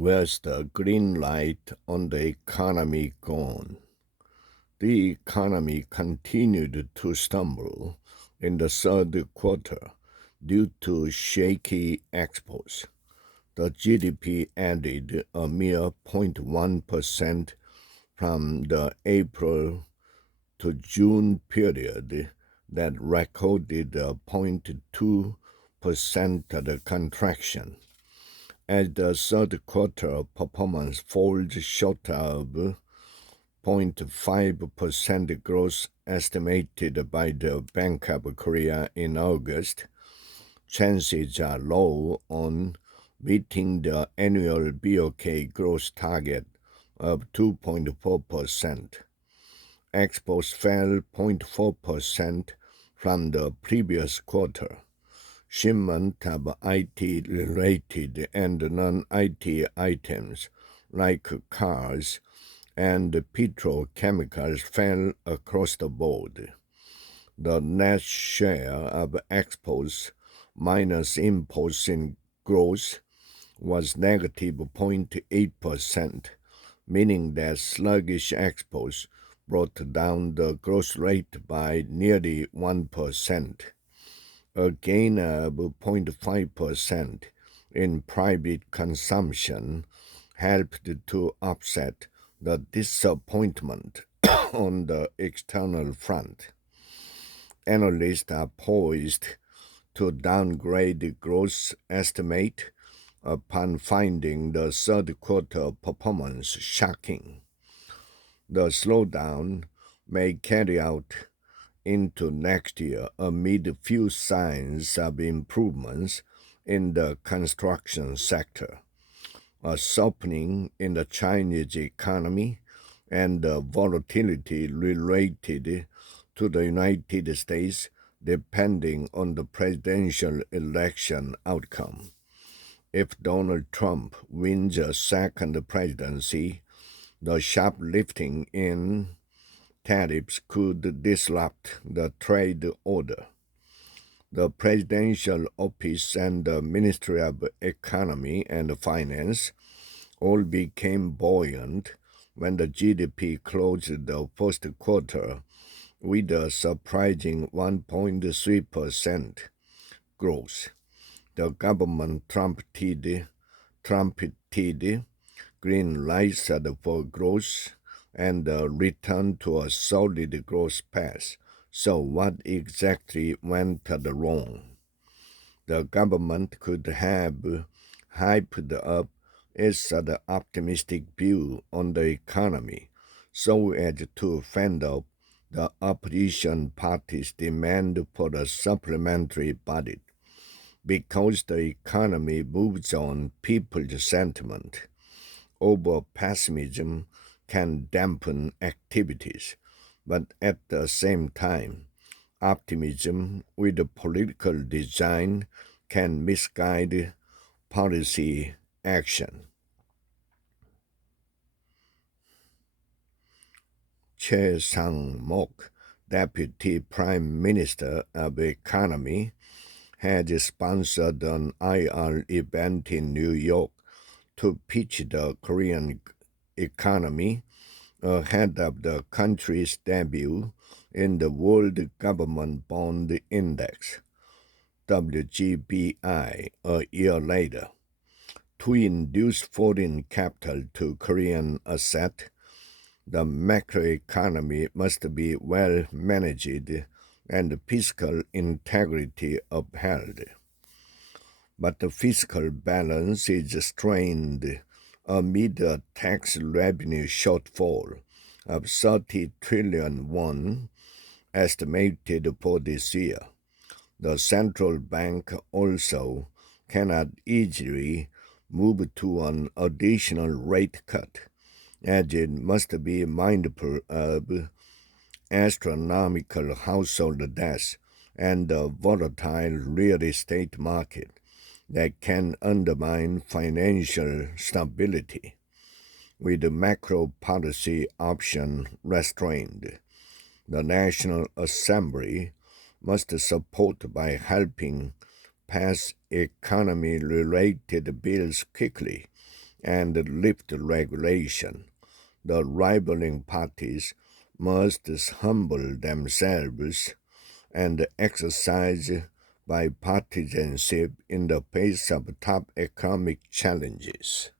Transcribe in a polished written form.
Where's the green light on the economy gone? The economy continued to stumble in the third quarter due to shaky exports. The GDP added a mere 0.1% from the April to June period that recorded a 0.2% contraction. As the third quarter performance falls short of 0.5% growth estimated by the Bank of Korea in August, chances are low on meeting the annual BOK growth target of 2.4%. Exports fell 0.4% from the previous quarter. Shipment of IT-related and non-IT items like cars and petrochemicals fell across the board. The net share of exports minus imports in growth was negative 0.8%, meaning that sluggish exports brought down the growth rate by nearly 1%. A gain of 0.5% in private consumption helped to offset the disappointment on the external front. Analysts are poised to downgrade the growth estimate upon finding the third quarter performance shocking. The slowdown may carry out into next year amid few signs of improvements in the construction sector, a softening in the Chinese economy, and the volatility related to the United States depending on the presidential election outcome. If Donald Trump wins a second presidency, the shoplifting in tariffs could disrupt the trade order. The presidential office and the Ministry of Economy and Finance all became buoyant when the GDP closed the first quarter with a surprising 1.3% growth. The government trumpeted green lights for growth and return to a solid growth path. So what exactly went wrong? The government could have hyped up its optimistic view on the economy so as to fend off the opposition party's demand for a supplementary budget. Because the economy moves on people's sentiment, over pessimism can dampen activities, but at the same time, optimism with a political design can misguide policy action. Chae Sang-mok, Deputy Prime Minister of Economy, had sponsored an IR event in New York to pitch the Korean economy ahead of the country's debut in the World Government Bond Index, WGBI, a year later. To induce foreign capital to Korean asset, the macroeconomy must be well managed and fiscal integrity upheld. But the fiscal balance is strained amid a tax revenue shortfall of 30 trillion won estimated for this year. The central bank also cannot easily move to an additional rate cut, as it must be mindful of astronomical household debts and the volatile real estate market that can undermine financial stability. With the macro policy option restrained, the National Assembly must support by helping pass economy-related bills quickly and lift regulation. The rivaling parties must humble themselves and exercise bipartisanship in the face of top economic challenges.